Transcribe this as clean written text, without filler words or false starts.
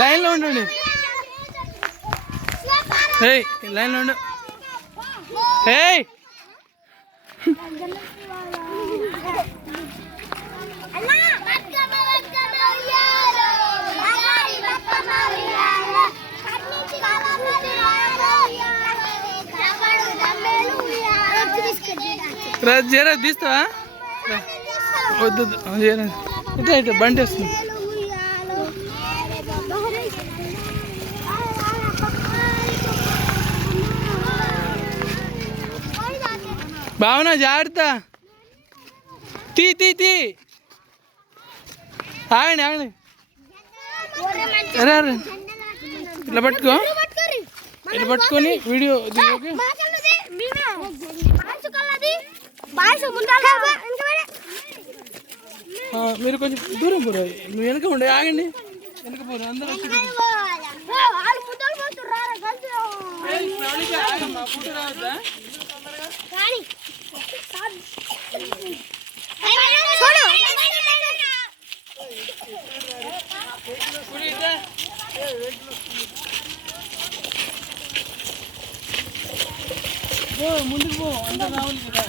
లైన్లో ఉండండి. ఏయ్ లైన్లో ఉండు. ఏయ్ జరా తీస్తావా? వద్దు ఇట్లా ఇట్లా బండి వస్తుంది. భావన జాగ్రత్త. తీ తీ తీ ఆగండి ఆగండి. ఇట్లా పట్టుకో, ఇట్లా పట్టుకొని వీడియో దిగోకే. మీరు కొంచెం దూరం పోరు, నువ్వు వెనక ఉండే. ఆగండి, వెనక పోరు అందరూ. ముందుకు పో, అందరు రావాలి కదా.